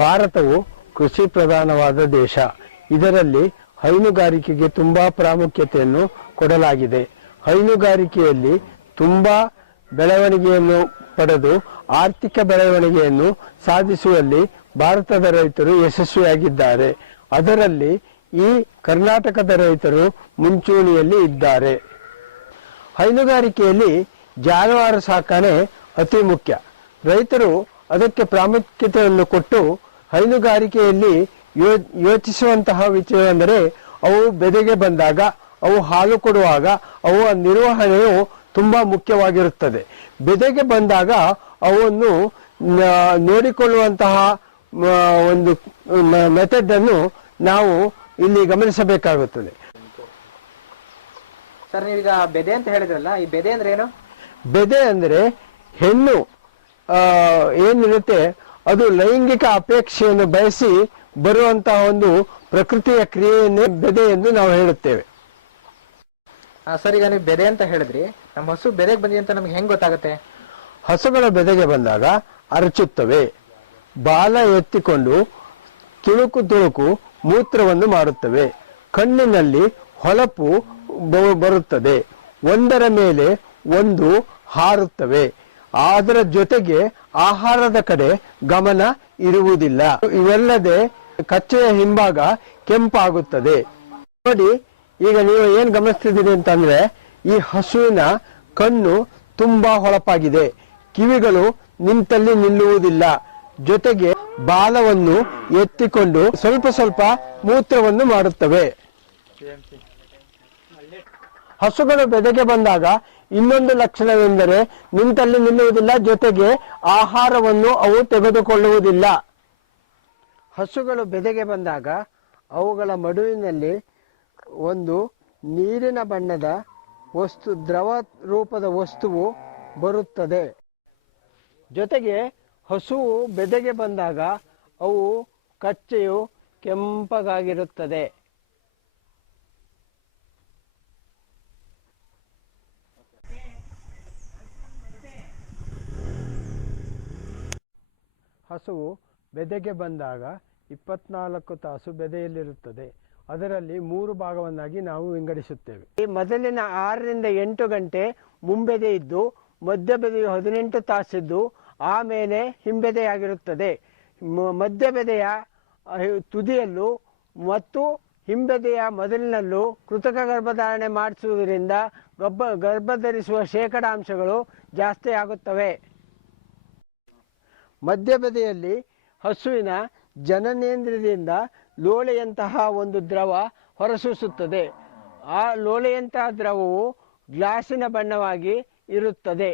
ಭಾರತವು ಕೃಷಿ ಪ್ರಧಾನವಾದ ದೇಶ. ಇದರಲ್ಲಿ ಹೈನುಗಾರಿಕೆಗೆ ತುಂಬಾ ಪ್ರಾಮುಖ್ಯತೆಯನ್ನು ಕೊಡಲಾಗಿದೆ. ಹೈನುಗಾರಿಕೆಯಲ್ಲಿ ತುಂಬಾ ಬೆಳವಣಿಗೆಯನ್ನು ಪಡೆದು ಆರ್ಥಿಕ ಬೆಳವಣಿಗೆಯನ್ನು ಸಾಧಿಸುವಲ್ಲಿ ಭಾರತದ ರೈತರು ಯಶಸ್ವಿಯಾಗಿದ್ದಾರೆ. ಅದರಲ್ಲಿ ಈ ಕರ್ನಾಟಕದ ರೈತರು ಮುಂಚೂಣಿಯಲ್ಲಿ ಇದ್ದಾರೆ. ಹೈನುಗಾರಿಕೆಯಲ್ಲಿ ಜಾನುವಾರು ಸಾಕಣೆ ಅತಿ ಮುಖ್ಯ. ರೈತರು ಅದಕ್ಕೆ ಪ್ರಾಮುಖ್ಯತೆಯನ್ನು ಕೊಟ್ಟು ಹೈನುಗಾರಿಕೆಯಲ್ಲಿ ಯೋಚಿಸುವಂತಹ ವಿಷಯವೆಂದರೆ ಅವು ಬೆದೆಗೆ ಬಂದಾಗ, ಅವು ಹಾಲು ಕೊಡುವಾಗ ಅವು ನಿರ್ವಹಣೆಯು ತುಂಬಾ ಮುಖ್ಯವಾಗಿರುತ್ತದೆ. ಬೆದೆಗೆ ಬಂದಾಗ ಅವನ್ನು ನೋಡಿಕೊಳ್ಳುವಂತಹ ಒಂದು ಮೆಥಡ್ ಅನ್ನು ನಾವು ಇಲ್ಲಿ ಗಮನಿಸಬೇಕಾಗುತ್ತದೆ. ಸರ್, ನೀವೀಗ ಬೆದೆ ಅಂತ ಹೇಳಿದ್ರಲ್ಲ, ಈ ಬೆದೆ ಅಂದ್ರೆ ಏನು? ಬೆದೆ ಅಂದ್ರೆ ಹೆಣ್ಣು ಏನಿರುತ್ತೆ ಅದು ಲೈಂಗಿಕ ಅಪೇಕ್ಷೆಯನ್ನು ಬಯಸಿ ಬರುವಂತಹ ಒಂದು ಪ್ರಕೃತಿಯ ಕ್ರಿಯೆಯನ್ನೇ ಬೆದೆ ಎಂದು ನಾವು ಹೇಳುತ್ತೇವೆ. ಸರ್, ಈಗ ನೀವು ಬೆದೆ ಅಂತ ಹೇಳಿದ್ರಿ, ನಮ್ಮ ಹಸು ಬೆದೆಗೆ ಬಂದಿ ಅಂತ ನಮ್ಗೆ ಹೆಂಗ್ ಗೊತ್ತಾಗುತ್ತೆ? ಹಸುಗಳ ಬೆದೆಗೆ ಬಂದಾಗ ಅರಚುತ್ತವೆ, ಬಾಲ ಎತ್ತಿಕೊಂಡು ತುಳುಕು ತುಳುಕು ಮೂತ್ರವನ್ನು ಮಾಡುತ್ತವೆ, ಕಣ್ಣಿನಲ್ಲಿ ಹೊಳಪು ಬರುತ್ತದೆ, ಒಂದರ ಮೇಲೆ ಒಂದು ಹಾರುತ್ತವೆ, ಅದರ ಜೊತೆಗೆ ಆಹಾರದ ಕಡೆ ಗಮನ ಇರುವುದಿಲ್ಲ. ಇವೆಲ್ಲದೆ ಕಚ್ಚೆಯ ಹಿಂಭಾಗ ಕೆಂಪಾಗುತ್ತದೆ. ನೋಡಿ, ಈಗ ನೀವು ಏನ್ ಗಮನಿಸ್ತಿದ್ದೀರಿ ಅಂತಂದ್ರೆ ಈ ಹಸುವಿನ ಕಣ್ಣು ತುಂಬಾ ಹೊಳಪಾಗಿದೆ, ಕಿವಿಗಳು ನಿಂತಲ್ಲಿ ನಿಲ್ಲುವುದಿಲ್ಲ, ಜೊತೆಗೆ ಬಾಲವನ್ನು ಎತ್ತಿಕೊಂಡು ಸ್ವಲ್ಪ ಸ್ವಲ್ಪ ಮೂತ್ರವನ್ನು ಮಾಡುತ್ತವೆ. ಹಸುಗಳು ಬೆದೆಗೆ ಬಂದಾಗ ಇನ್ನೊಂದು ಲಕ್ಷಣವೆಂದರೆ ನಿಂತಲ್ಲಿ ನಿಲ್ಲುವುದಿಲ್ಲ, ಜೊತೆಗೆ ಆಹಾರವನ್ನು ಅವು ತೆಗೆದುಕೊಳ್ಳುವುದಿಲ್ಲ. ಹಸುಗಳು ಬೆದೆಗೆ ಬಂದಾಗ ಅವುಗಳ ಮಡುವಿನಲ್ಲಿ ಒಂದು ನೀರಿನ ಬಣ್ಣದ ವಸ್ತು, ದ್ರವ ರೂಪದ ವಸ್ತುವು ಬರುತ್ತದೆ. ಜೊತೆಗೆ ಹಸುವು ಬೆದೆಗೆ ಬಂದಾಗ ಅವು ಕಚ್ಚೆಯು ಕೆಂಪಗಾಗಿರುತ್ತದೆ. ಹಸುವು ಬೆದೆಗೆ ಬಂದಾಗ 24 ತಾಸು ಬೆದೆಯಲ್ಲಿರುತ್ತದೆ. ಅದರಲ್ಲಿ 3 ಭಾಗವನ್ನಾಗಿ ನಾವು ವಿಂಗಡಿಸುತ್ತೇವೆ. ಮೊದಲಿನ 6 ರಿಂದ 8 ಗಂಟೆ ಮುಂಬೆದೆ ಇದ್ದು, ಮಧ್ಯ ಬೆದೆಯು 18 ತಾಸಿದ್ದು, ಆಮೇಲೆ ಹಿಂಬೆದೆಯಾಗಿರುತ್ತದೆ. ಮಧ್ಯ ಬೆದೆಯ ತುದಿಯಲ್ಲೂ ಮತ್ತು ಹಿಂಬೆದೆಯ ಮೊದಲಿನಲ್ಲೂ ಕೃತಕ ಗರ್ಭಧಾರಣೆ ಮಾಡಿಸುವುದರಿಂದ ಗರ್ಭಧರಿಸುವ ಶೇಕಡಾಂಶಗಳು ಜಾಸ್ತಿ ಆಗುತ್ತವೆ. ಮಧ್ಯ ಬೆದೆಯಲ್ಲಿ ಹಸುವಿನ ಜನನೇಂದ್ರಿಯದಿಂದ ಲೋಳೆಯಂತಹ ಒಂದು ದ್ರವ ಹೊರಸೂಸುತ್ತದೆ. ಆ ಲೋಳೆಯಂತಹ ದ್ರವವು ಗ್ಲಾಸಿನ ಬಣ್ಣವಾಗಿ ಇರುತ್ತದೆ.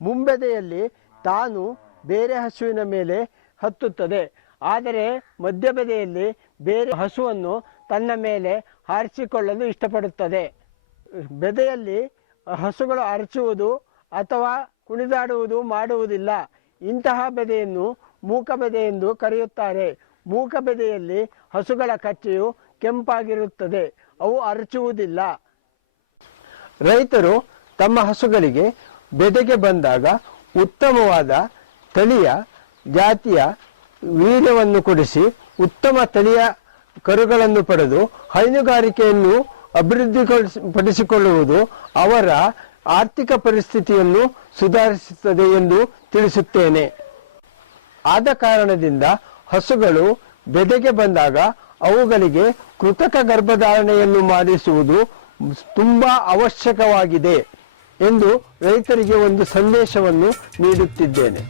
ಮುಂಬೆದೆಯಲ್ಲಿ ತಾನು ಬೇರೆ ಹಸುವಿನ ಮೇಲೆ ಹತ್ತುತ್ತದೆ, ಆದರೆ ಮಧ್ಯಬೆದೆಯಲ್ಲಿ ಬೇರೆ ಹಸುವನ್ನು ತನ್ನ ಮೇಲೆ ಹಾರಿಸಿಕೊಳ್ಳಲು ಇಷ್ಟಪಡುತ್ತದೆ. ಬೆದೆಯಲ್ಲಿ ಹಸುಗಳು ಅರಚುವುದು ಅಥವಾ ಕುಣಿದಾಡುವುದು ಮಾಡುವುದಿಲ್ಲ. ಇಂತಹ ಬೆದೆಯನ್ನು ಮೂಕ ಬೆದೆ ಎಂದು ಕರೆಯುತ್ತಾರೆ. ಮೂಕ ಬೆದೆಯಲ್ಲಿ ಹಸುಗಳ ಕಚ್ಚೆಯು ಕೆಂಪಾಗಿರುತ್ತದೆ, ಅವು ಅರಚುವುದಿಲ್ಲ. ರೈತರು ತಮ್ಮ ಹಸುಗಳಿಗೆ ಬೆದೆಗೆ ಬಂದಾಗ ಉತ್ತಮವಾದ ತಳಿಯ ಜಾತಿಯ ವೀರ್ಯವನ್ನು ಕೊಡಿಸಿ ಉತ್ತಮ ತಳಿಯ ಕರುಗಳನ್ನು ಪಡೆದು ಹೈನುಗಾರಿಕೆಯನ್ನು ಅಭಿವೃದ್ಧಿಪಡಿಸಿಕೊಳ್ಳುವುದು ಅವರ ಆರ್ಥಿಕ ಪರಿಸ್ಥಿತಿಯನ್ನು ಸುಧಾರಿಸುತ್ತದೆ ಎಂದು ತಿಳಿಸುತ್ತೇನೆ. ಆದ ಕಾರಣದಿಂದ ಹಸುಗಳು ಬೆದೆಗೆ ಬಂದಾಗ ಅವುಗಳಿಗೆ ಕೃತಕ ಗರ್ಭಧಾರಣೆಯನ್ನು ಮಾಡಿಸುವುದು ತುಂಬಾ ಅವಶ್ಯಕವಾಗಿದೆ ಎಂದು ರೈತರಿಗೆ ಒಂದು ಸಂದೇಶವನ್ನು ನೀಡುತ್ತಿದ್ದೇನೆ.